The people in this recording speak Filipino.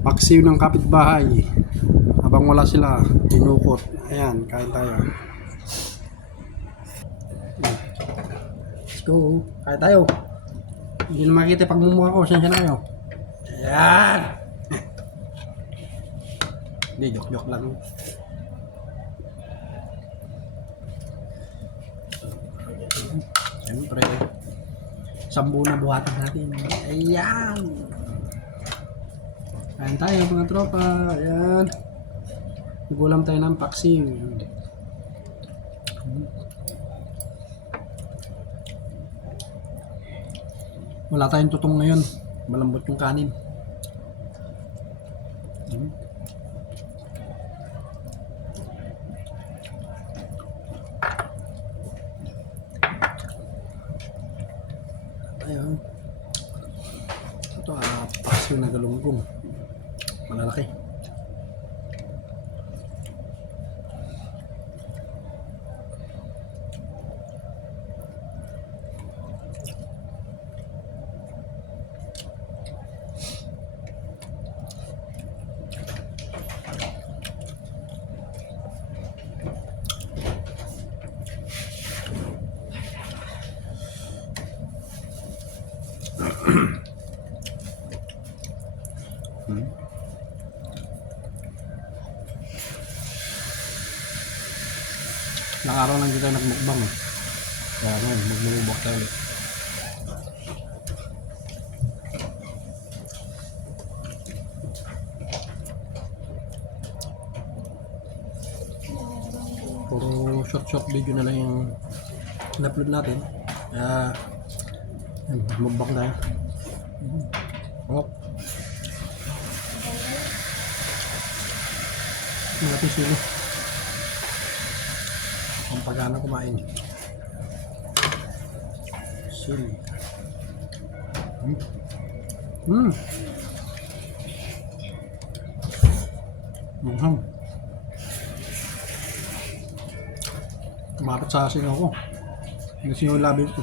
Paksiw ng kapitbahay. Habang wala sila, dinukot. Ayan, kain tayo. Let's go. Kain tayo. Hindi na makita pagmumukha ko. Saan siya na kayo? Ayan. Hindi, joke lang. Siyempre, sambu na buhatan natin. Ayan. Kain tayo mga tropa. Ayan. Nagulam tayo ng paksiw. Wala tayong tutong ngayon. Malambot yung kanin. Ayun. Ito paksiw na galunggong. Malalaki. Nakaraw lang kita nagmukbang. Kaya ngayon, magmumubak tayo ulit. Puro short video na lang yung in-upload natin. Kaya mukbang tayo. Oh. Mga pisilo. Ang pagana kumain. Sili. Tumapat sa asin ako. Kasi yung labi ko.